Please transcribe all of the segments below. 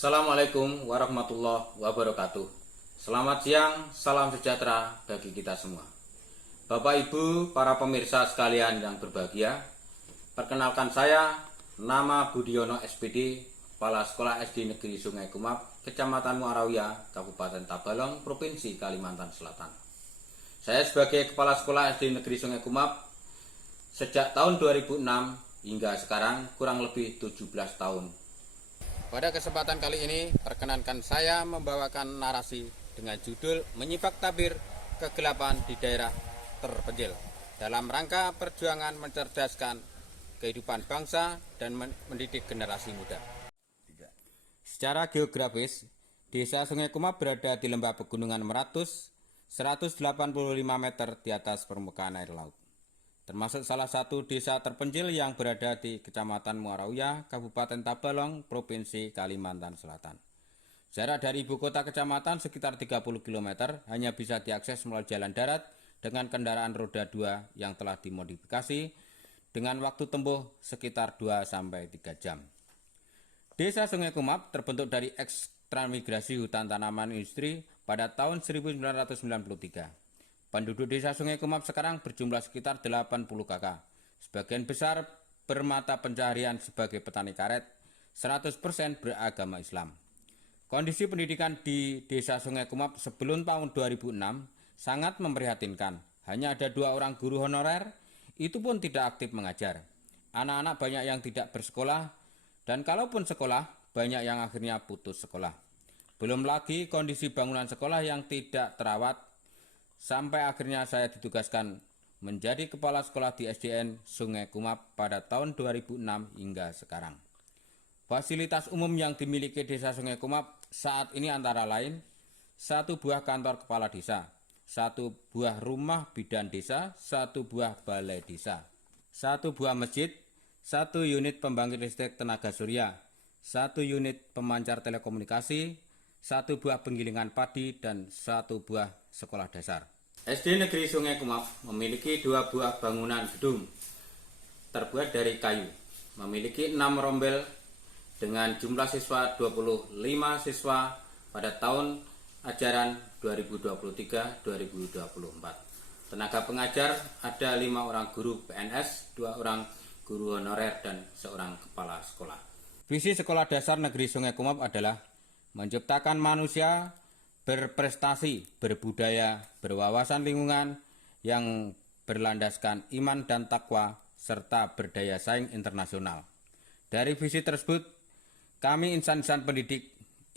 Assalamualaikum warahmatullahi wabarakatuh. Selamat siang, salam sejahtera bagi kita semua. Bapak Ibu, para pemirsa sekalian yang berbahagia, perkenalkan saya, nama Budiono SPD, Kepala Sekolah SD Negeri Sungai Kumap, Kecamatan Muarawiyah, Kabupaten Tabalong, Provinsi Kalimantan Selatan. Saya sebagai Kepala Sekolah SD Negeri Sungai Kumap, sejak tahun 2006 hingga sekarang kurang lebih 17 tahun. Pada kesempatan kali ini, perkenankan saya membawakan narasi dengan judul Menyibak Tabir Kegelapan di Daerah Terpencil dalam rangka perjuangan mencerdaskan kehidupan bangsa dan mendidik generasi muda. Secara geografis, Desa Sungai Kumap berada di lembah pegunungan Meratus 185 meter di atas permukaan air laut. Termasuk salah satu desa terpencil yang berada di Kecamatan Muarawiyah, Kabupaten Tabalong, Provinsi Kalimantan Selatan. Jarak dari ibu kota kecamatan sekitar 30 km, hanya bisa diakses melalui jalan darat dengan kendaraan roda 2 yang telah dimodifikasi dengan waktu tempuh sekitar 2-3 jam. Desa Sungai Kumap terbentuk dari ekstramigrasi hutan tanaman industri pada tahun 1993. Penduduk desa Sungai Kumap sekarang berjumlah sekitar 80 kakak. Sebagian besar bermata pencaharian sebagai petani karet, 100% beragama Islam. Kondisi pendidikan di desa Sungai Kumap sebelum tahun 2006 sangat memprihatinkan. Hanya ada 2 orang guru honorer, itu pun tidak aktif mengajar. Anak-anak banyak yang tidak bersekolah, dan kalaupun sekolah, banyak yang akhirnya putus sekolah. Belum lagi kondisi bangunan sekolah yang tidak terawat, sampai akhirnya saya ditugaskan menjadi kepala sekolah di SDN Sungai Kumap pada tahun 2006 hingga sekarang. Fasilitas umum yang dimiliki desa Sungai Kumap saat ini antara lain 1 buah kantor kepala desa, 1 buah rumah bidan desa, 1 buah balai desa, 1 buah masjid, 1 unit pembangkit listrik tenaga surya, 1 unit pemancar telekomunikasi, 1 buah penggilingan padi, dan 1 buah sekolah dasar. SD Negeri Sungai Kumap memiliki 2 buah bangunan gedung terbuat dari kayu, memiliki 6 rombel dengan jumlah siswa 25 siswa pada tahun ajaran 2023-2024. Tenaga pengajar ada 5 orang guru PNS, 2 orang guru honorer, dan 1 kepala sekolah. Visi Sekolah Dasar Negeri Sungai Kumap adalah menciptakan manusia berprestasi, berbudaya, berwawasan lingkungan yang berlandaskan iman dan takwa serta berdaya saing internasional. Dari visi tersebut, kami insan-insan pendidik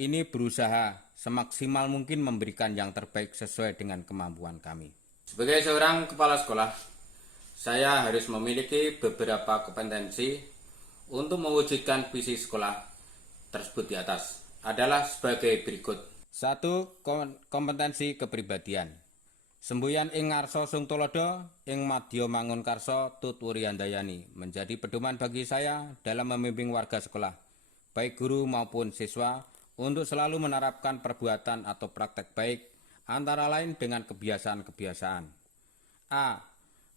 ini berusaha semaksimal mungkin memberikan yang terbaik sesuai dengan kemampuan kami. Sebagai seorang kepala sekolah, saya harus memiliki beberapa kompetensi untuk mewujudkan visi sekolah tersebut di atas adalah sebagai berikut. 1. Kompetensi kepribadian. Semboyan ing ngarsa sung tulodo, ing madya mangun karsa tut Wuryandayani menjadi pedoman bagi saya dalam membimbing warga sekolah, baik guru maupun siswa, untuk selalu menerapkan perbuatan atau praktek baik, antara lain dengan kebiasaan-kebiasaan. A.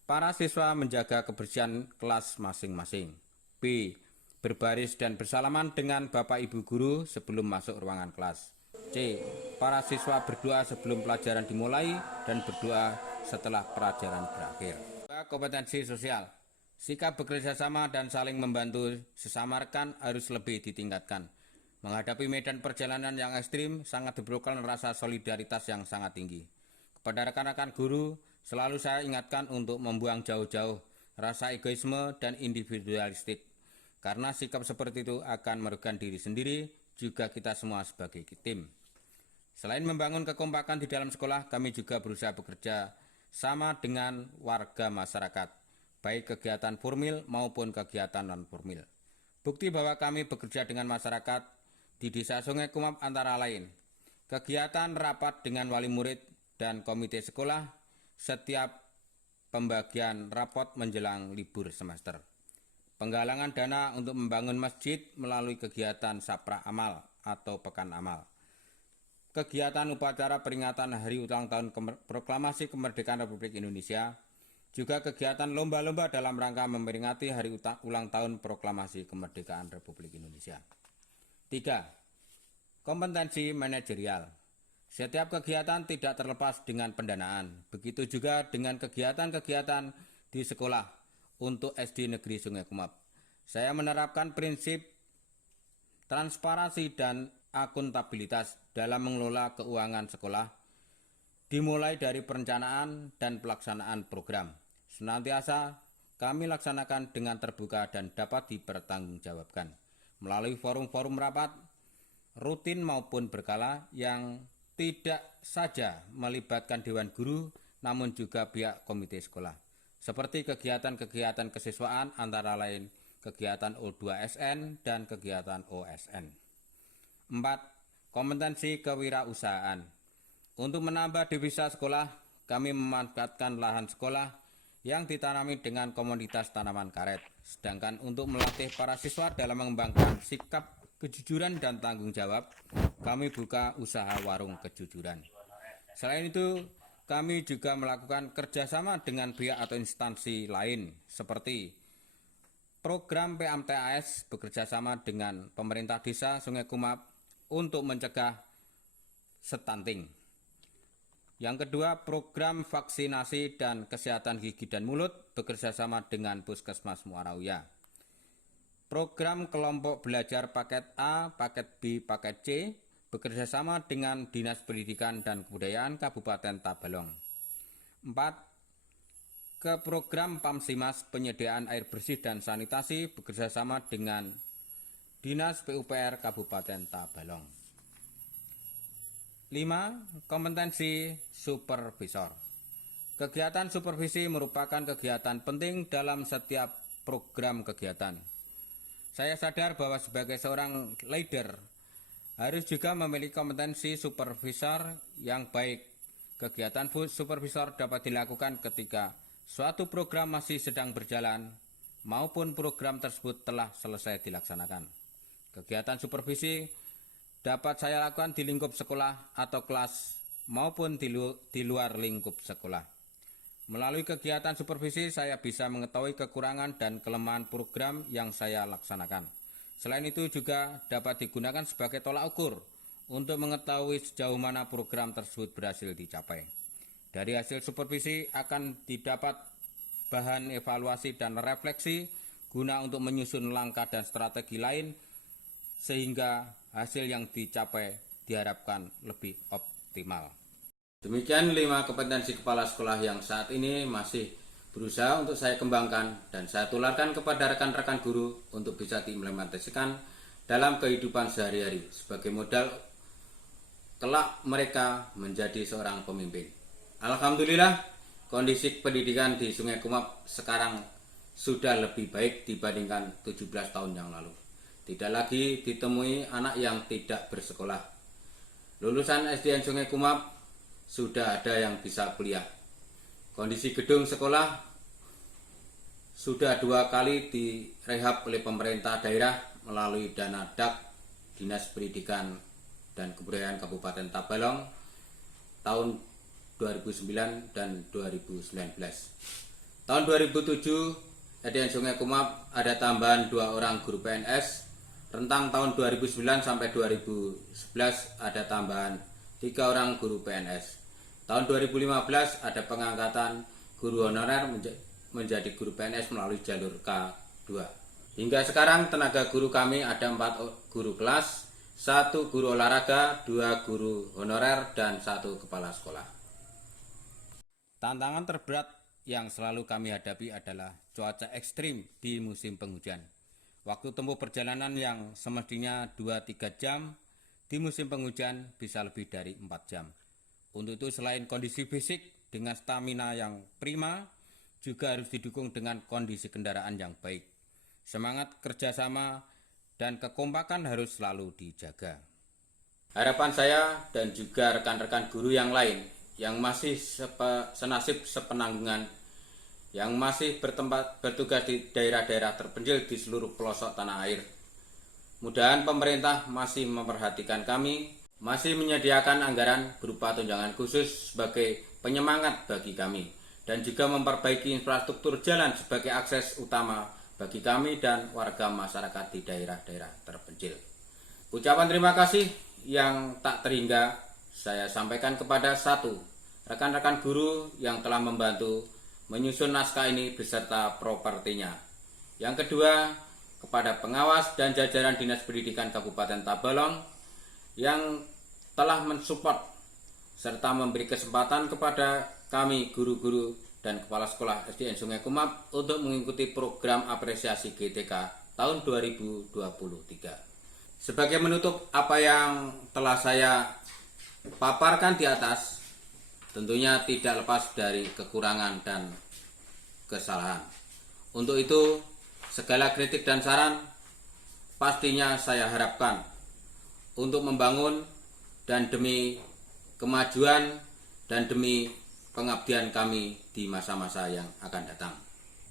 Para siswa menjaga kebersihan kelas masing-masing. B. Berbaris dan bersalaman dengan Bapak Ibu guru sebelum masuk ruangan kelas. C. Para siswa berdoa sebelum pelajaran dimulai dan berdoa setelah pelajaran berakhir. Kompetensi sosial. Sikap bekerja sama dan saling membantu sesama rekan harus lebih ditingkatkan. Menghadapi medan perjalanan yang ekstrim, sangat diperlukan rasa solidaritas yang sangat tinggi. Kepada rekan-rekan guru, selalu saya ingatkan untuk membuang jauh-jauh rasa egoisme dan individualistik. Karena sikap seperti itu akan merugikan diri sendiri, juga kita semua sebagai tim. Selain membangun kekompakan di dalam sekolah, kami juga berusaha bekerja sama dengan warga masyarakat, baik kegiatan formil maupun kegiatan non-formil. Bukti bahwa kami bekerja dengan masyarakat di Desa Sungai Kumap antara lain, kegiatan rapat dengan wali murid dan komite sekolah setiap pembagian rapot menjelang libur semester. Penggalangan dana untuk membangun masjid melalui kegiatan Sapra Amal atau Pekan Amal. Kegiatan upacara peringatan Hari Ulang Tahun Proklamasi Kemerdekaan Republik Indonesia, juga kegiatan lomba-lomba dalam rangka memperingati Hari Ulang Tahun Proklamasi Kemerdekaan Republik Indonesia. 3. Kompetensi manajerial. Setiap kegiatan tidak terlepas dengan pendanaan. Begitu juga dengan kegiatan-kegiatan di sekolah untuk SD Negeri Sungai Kumap. Saya menerapkan prinsip transparansi dan akuntabilitas dalam mengelola keuangan sekolah, dimulai dari perencanaan dan pelaksanaan program. Senantiasa kami laksanakan dengan terbuka dan dapat dipertanggungjawabkan melalui forum-forum rapat rutin maupun berkala yang tidak saja melibatkan Dewan Guru namun juga pihak komite sekolah, seperti kegiatan-kegiatan kesiswaan antara lain kegiatan O2SN dan kegiatan OSN. 4. Kompetensi kewirausahaan. Untuk menambah devisa sekolah, kami memanfaatkan lahan sekolah yang ditanami dengan komoditas tanaman karet. Sedangkan untuk melatih para siswa dalam mengembangkan sikap kejujuran dan tanggung jawab, kami buka usaha warung kejujuran. Selain itu, kami juga melakukan kerjasama dengan pihak atau instansi lain seperti program PMTAS bekerjasama dengan pemerintah desa Sungai Kumap untuk mencegah stunting. Yang kedua, program vaksinasi dan kesehatan gigi dan mulut bekerjasama dengan Puskesmas Muarawiyah. Program kelompok belajar paket A, paket B, paket C bekerjasama dengan Dinas Pendidikan dan Kebudayaan Kabupaten Tabalong. 4. Ke program Pamsimas penyediaan air bersih dan sanitasi bekerjasama dengan Dinas PUPR Kabupaten Tabalong. 5. Kompetensi supervisor. Kegiatan supervisi merupakan kegiatan penting dalam setiap program kegiatan. Saya sadar bahwa sebagai seorang leader harus juga memiliki kompetensi supervisor yang baik. Kegiatan supervisor dapat dilakukan ketika suatu program masih sedang berjalan maupun program tersebut telah selesai dilaksanakan. Kegiatan supervisi dapat saya lakukan di lingkup sekolah atau kelas maupun di luar lingkup sekolah. Melalui kegiatan supervisi, saya bisa mengetahui kekurangan dan kelemahan program yang saya laksanakan. Selain itu juga dapat digunakan sebagai tolak ukur untuk mengetahui sejauh mana program tersebut berhasil dicapai. Dari hasil supervisi akan didapat bahan evaluasi dan refleksi guna untuk menyusun langkah dan strategi lain sehingga hasil yang dicapai diharapkan lebih optimal. Demikian 5 kompetensi kepala sekolah yang saat ini masih berusaha untuk saya kembangkan dan saya tularkan kepada rekan-rekan guru untuk bisa diimplementasikan dalam kehidupan sehari-hari sebagai modal kelak mereka menjadi seorang pemimpin. Alhamdulillah, kondisi pendidikan di Sungai Kumap sekarang sudah lebih baik dibandingkan 17 tahun yang lalu. Tidak lagi ditemui anak yang tidak bersekolah. Lulusan SDN Sungai Kumap sudah ada yang bisa kuliah. Kondisi gedung sekolah sudah 2 kali direhab oleh pemerintah daerah melalui dana DAK Dinas Pendidikan dan Kebudayaan Kabupaten Tabalong tahun 2009 dan 2019. Tahun 2007 SDN Sungai Kumap ada tambahan 2 orang guru PNS. Rentang tahun 2009 sampai 2011 ada tambahan 3 orang guru PNS. Tahun 2015 ada pengangkatan guru honorer menjadi guru PNS melalui jalur K2. Hingga sekarang tenaga guru kami ada 4 guru kelas, 1 guru olahraga, 2 guru honorer, dan 1 kepala sekolah. Tantangan terberat yang selalu kami hadapi adalah cuaca ekstrim di musim penghujan. Waktu tempuh perjalanan yang semestinya 2-3 jam, di musim penghujan bisa lebih dari 4 jam. Untuk itu selain kondisi fisik dengan stamina yang prima, juga harus didukung dengan kondisi kendaraan yang baik. Semangat kerjasama dan kekompakan harus selalu dijaga. Harapan saya dan juga rekan-rekan guru yang lain yang masih senasib sepenanggungan, yang masih bertugas di daerah-daerah terpencil di seluruh pelosok tanah air. Mudah-mudahan pemerintah masih memperhatikan kami, masih menyediakan anggaran berupa tunjangan khusus sebagai penyemangat bagi kami, dan juga memperbaiki infrastruktur jalan sebagai akses utama bagi kami dan warga masyarakat di daerah-daerah terpencil. Ucapan terima kasih yang tak terhingga saya sampaikan kepada satu rekan-rekan guru yang telah membantu menyusun naskah ini beserta propertinya. Yang kedua, kepada pengawas dan jajaran Dinas Pendidikan Kabupaten Tabalong yang telah mensupport serta memberi kesempatan kepada kami guru-guru dan kepala sekolah SDN Sungai Kumap untuk mengikuti program apresiasi GTK tahun 2023. Sebagai menutup apa yang telah saya paparkan di atas, tentunya tidak lepas dari kekurangan dan kesalahan. Untuk itu, segala kritik dan saran pastinya saya harapkan untuk membangun dan demi kemajuan dan demi pengabdian kami di masa-masa yang akan datang.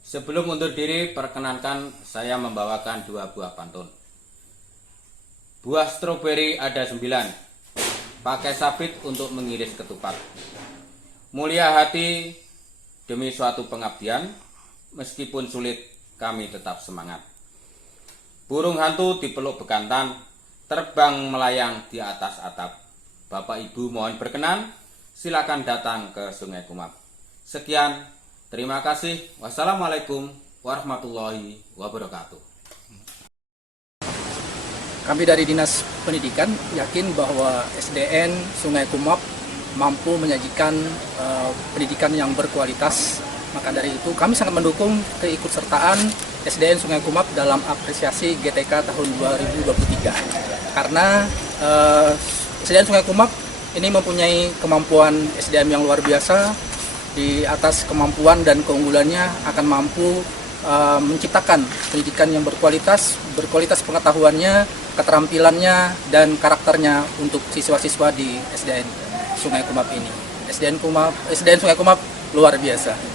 Sebelum undur diri, perkenankan saya membawakan 2 buah pantun. Buah stroberi ada 9, pakai sabit untuk mengiris ketupat. Mulia hati demi suatu pengabdian, meskipun sulit kami tetap semangat. Burung hantu dipeluk bekantan, terbang melayang di atas atap. Bapak Ibu mohon berkenan, silakan datang ke Sungai Kumap. Sekian, terima kasih. Wassalamualaikum warahmatullahi wabarakatuh. Kami dari Dinas Pendidikan yakin bahwa SDN Sungai Kumap mampu menyajikan pendidikan yang berkualitas. Maka dari itu kami sangat mendukung keikutsertaan SDN Sungai Kumap dalam apresiasi GTK tahun 2023. Karena SDN Sungai Kumap ini mempunyai kemampuan SDM yang luar biasa. Di atas kemampuan dan keunggulannya akan mampu menciptakan pendidikan yang berkualitas pengetahuannya, keterampilannya, dan karakternya untuk siswa-siswa di SDN Sungai Kumap ini. SDN Sungai Kumap luar biasa.